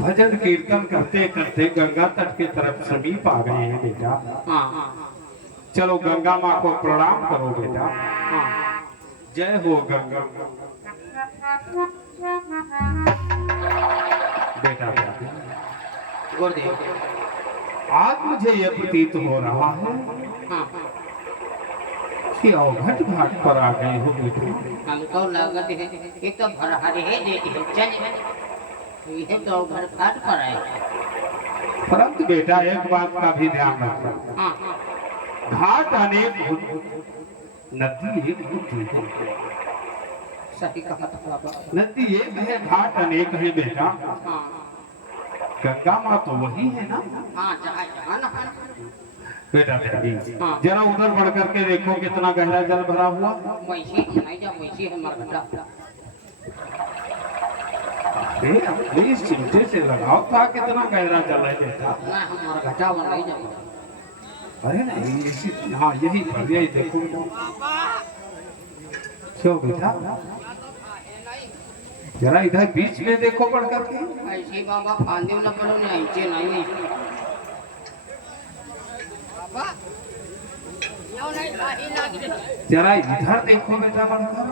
भजन कीर्तन करते करते गंगा तट के तरफ समीप आ गए हैं बेटा। चलो गंगा माँ को प्रणाम करो बेटा। जय हो गंगा बेटा। गुरुदेव आज मुझे यह प्रतीत हो रहा है कि अवघट घाट पर आ गए हो बेटा। हमको लागत है एक तो भरहरी है देती है चल ये तो घर घाट पर आए। परंतु बेटा एक बात का भी ध्यान रखना, घाट अनेक नदी एक होती है। सही कहा था बाबा। नदी एक है घाट अनेक है बेटा। गंगा माँ तो वही है ना। जहाँ ना बेटा जरा उधर बढ़ करके देखो कितना गहरा जल भरा हुआ। वैसी नहीं जा वैसी है मरघटा। इस चिमटे से लगाओ था कितना गहरा जल है बेटा। ना हम मरघटा बन नहीं जाए। अरे नहीं इसी हाँ यही पर यही देखो। क्यों बेटा जरा इधर बीच में देखो बढ़ करके। ऐसे बाबा फांदे न पड़ो ना ऐसे नहीं जरा इधर देखो बेटा बढ़कर।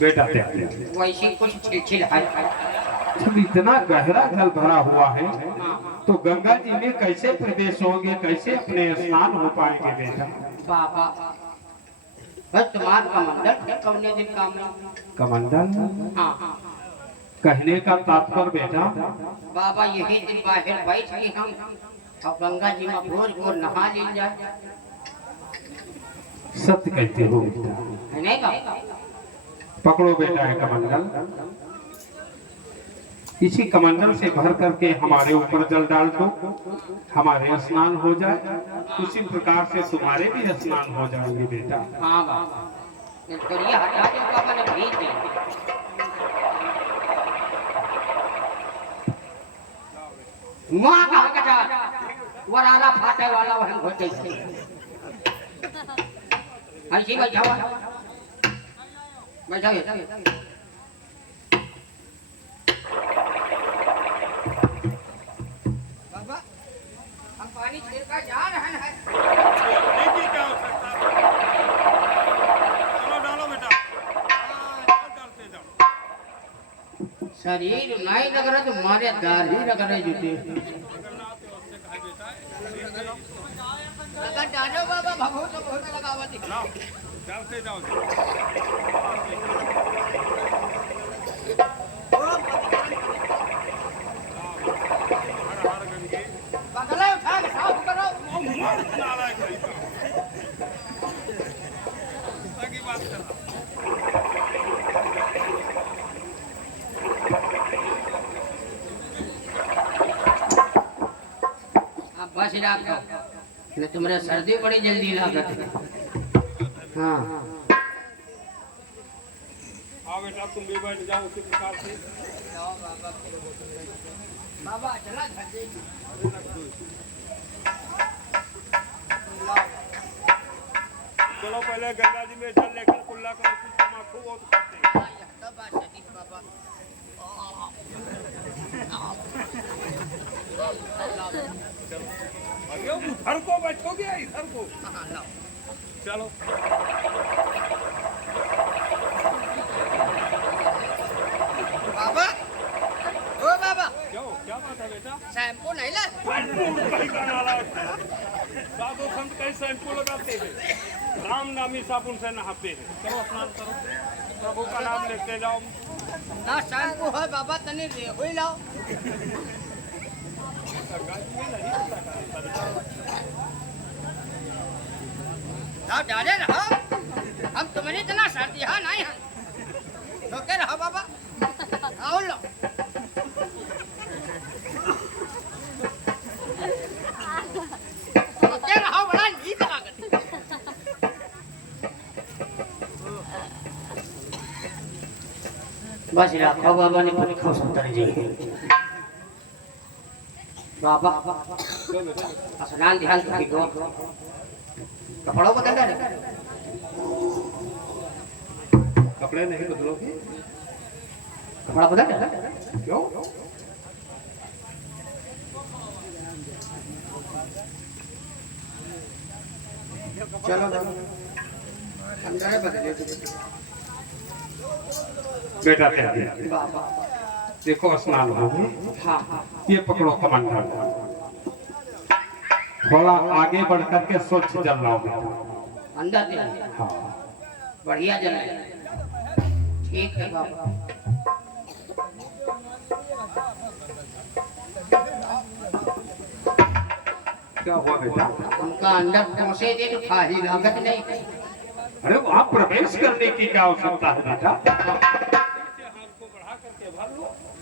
बेटा वैसे कुछ छिल है। जब इतना गहरा जल भरा हुआ है तो गंगा जी में कैसे प्रवेश होंगे, कैसे अपने स्नान हो पाएंगे बेटा। बाबा बस तुम्हारा कमंडल कौने दिन काम में कमंडल हाँ कहने का तात्पर्य बेटा बाबा यही दिन बाहर बैठ के हम और गंगा जी में भोर भोर नहा ली जाए। सत्य कहते हो बेटा। है नहीं बाबा। पकड़ो बेटा है कमंडल। इसी कमंडल से भर करके हमारे ऊपर जल डाल दो, हमारे स्नान हो जाए। उसी प्रकार से तुम्हारे भी स्नान हो जाएंगे बेटा। हाँ बाबा ये हटा दो का मैंने भेज दिया। वहाँ कहाँ का जा वराला फाटे वाला वहीं घोटे से ऐसी बैठा हुआ बैठा बाबा हम पानी छील कर जा रहे हैं। क्या हो सकता है? चलो डालो बेटा। डालते जाओ। शरीर नहीं लग रहा तो मारे दार ही लग रहे जूते। लगा डालो बाबा भगो तो बहुत लगावा दिखलाओ। डालते जाओ। बगले उठा के साफ करो। आगे बात करो। आप बस रखो न तुम्हारे सर्दी बड़ी जल्दी लागत है। हाँ आओ बेटा तुम भी बैठ जाओ उसी प्रकार से। बाबा चला चलो पहले गंगा जी में जल लेकर कुल्ला करो फिर तमाकू बहुत खाते हैं। उधर को बैठोगे इधर को। चलो बाबा ओ बाबा क्या बात है बेटा? शैम्पू नहीं ला। साधु संत कई शैम्पू लगाते हैं, राम नामी साबुन से नहाते हैं। चलो स्नान करो, प्रभु का नाम लेते जाओ। ना शैम्पू है बाबा तनी रेहू ही लाओ। लाओ डाले रहो हम तुम्हारी इतना सर्दी हाँ नहीं हम रोके रहो बाबा आओ लो। रोके रहो बड़ा नींद लागत। बस रखो बाबा ने कुछ खुश उतर जाइए। बाबा स्नान ध्यान से गो कपड़ों बदल दे कपड़े नहीं बदलोगे? कपड़ा बदल क्यों? चलो अंदर बदले बेटा त्यागी बाबा देखो स्नान हो गए। हाँ ये पकड़ो कमंडल, थोड़ा आगे बढ़ करके स्वच्छ जल लाओ बेटा। अंदर दे हाँ बढ़िया जल है ठीक है बाबा क्या हुआ बेटा? उनका अंदर पहुंचे दे तो खाही लागत नहीं अरे वहाँ प्रवेश करने की क्या आवश्यकता है बेटा?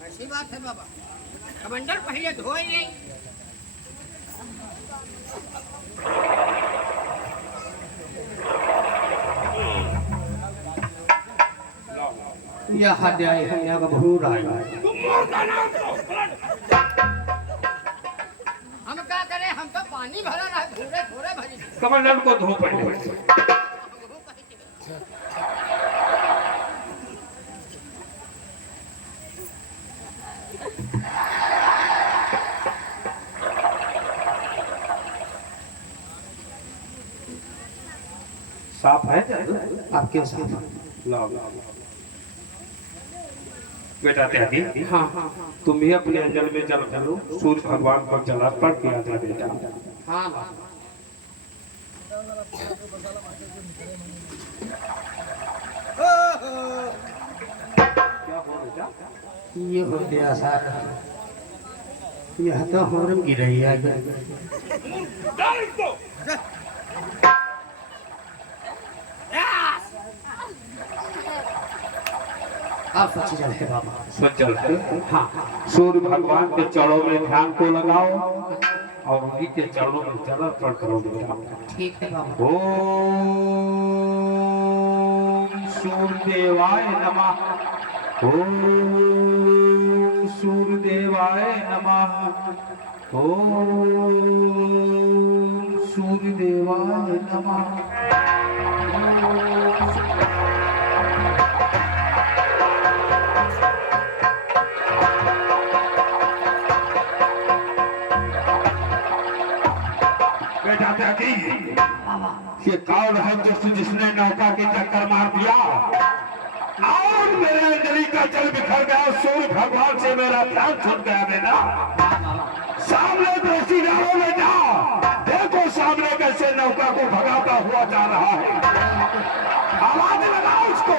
ऐसी बात है बाबा कमंडल पहले धोए नहीं यह हत्याए है यह भूर आया हम क्या करें हम तो पानी भरा रहा भूरे थोड़े भरी कमंडल को धो पड़े। साफ है जल? आपके साथ लाओ बेटा त्यागी। हाँ तुम भी अपने अंजल में जल भरो, सूर्य भगवान को जलार्पण किया था बेटा। हाँ क्या हुआ बेटा? ये हो गया सर यह तो होरम की रही है आप सच्ची जल है बाबा स्वचल है। हाँ सूर्य भगवान के चरणों में ध्यान को लगाओ और उन्हीं के चरणों में जल अर्पण करो बेटा। ठीक है बाबा ओम सूर्यदेवाय नमः। ओम सूर्यदेवाय नमः। ओम सूर्यदेवाय नमः। बेटा त्यागी ये कौन है जिसने नौका के चक्कर मार दिया और मेरे अंजलि का जल बिखर गया, सूर्य भगवान से मेरा ध्यान छूट गया बेटा। सामने दृष्टि डालो बेटा, देखो सामने कैसे नौका को भगाता हुआ जा रहा है। आवाज लगाओ उसको।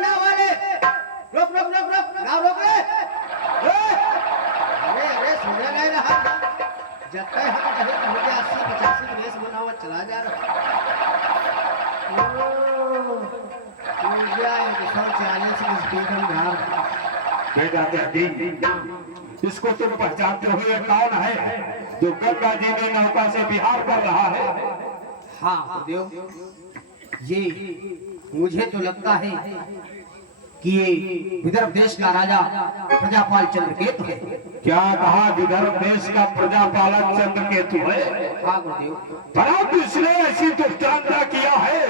नाव वाले रोक रोक रोक रोक नाव रोक ले अरे अरे सुने नहीं रहा जब तक हम कहीं मुझे 80-85 की रेस बना हुआ चला जा रहा बेटा त्यागी इसको तुम पहचानते हो ये कौन है जो गंगा जी में नौका से विहार कर रहा है? हाँ देव ये मुझे तो लगता है कि ये विदर्भ देश का राजा प्रजापाल चंद्रकेतु है। क्या कहा? विदर्भ देश का प्रजापालक चंद्रकेतु है। हाँ गुरुदेव परंतु इसने ऐसी दुष्टांता किया है,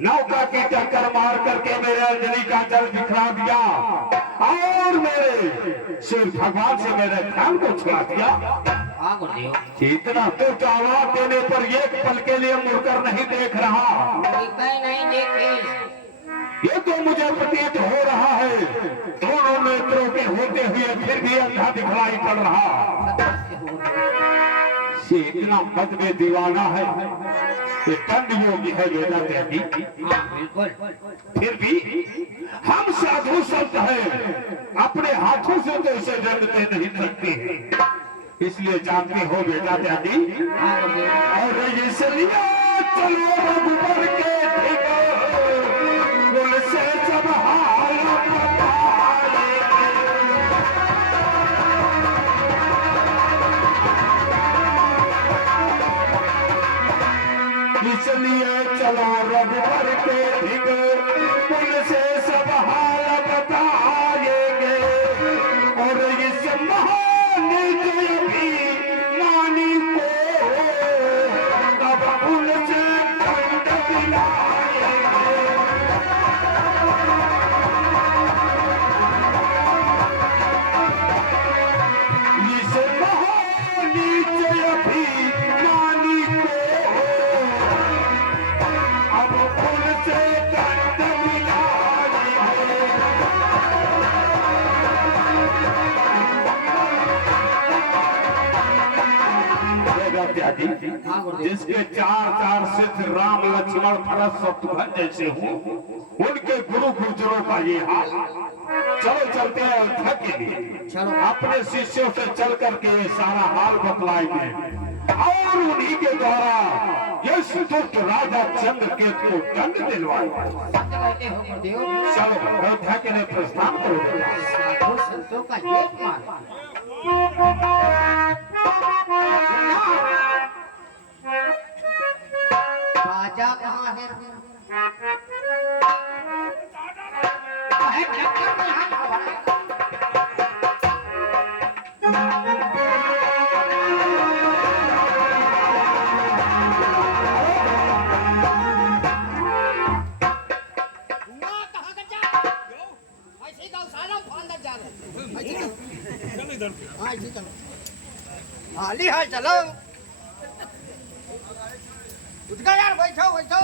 नौका की टक्कर मार करके मेरे अंजलि का जल बिखरा दिया और मेरे शिव भगवान से मेरे ध्यान को छुड़ा दिया। हाँ गुरुदेव इतना दुष्ट आवाज देने पर एक पल के लिए मुड़कर नहीं देख रहा। नहीं देखे ये तो मुझे प्रतीत हो रहा है दोनों नेत्रों के होते हुए फिर भी अंधा दिखलाई पड़ रहा। ये इतना मद में दीवाना है, ये दंड योगी है बेटा त्यागी। बिल्कुल फिर भी हम साधु संत हैं, अपने हाथों से तो इसे दंड दे नहीं सकते, इसलिए जानते हो बेटा त्यागी। और इसलिए चलो रघुवर के ढिगोल से जब हाल बताएंगे, इसलिए चलो रघुवर के ढिगोल से सब हाल बताएंगे। त्यागी, हाँ गुरुदेव। जिसके चार चार सिद्ध राम लक्ष्मण भरत शत्रुघ्न जैसे हो, उनके गुरु गुर्जरों का ये हाल। चलो चलते हैं अयोध्या के लिए, चलो। अपने शिष्यों से चल करके ये सारा हाल बतलाएंगे और उन्हीं के द्वारा यश दुष्ट राजा चंद्रकेत को दंड दिलवाएंगे। सत्य कहते हो गुरुदेव। चलो अयोध्या के लिए प्रस्थान करो। साधु संतों का एक मार्ग। राजा कहाँ है? है टक्कर में हाथ हमारा। चलो इधर से। हाली हाल चलो। उठ गया यार, बैठो बैठो।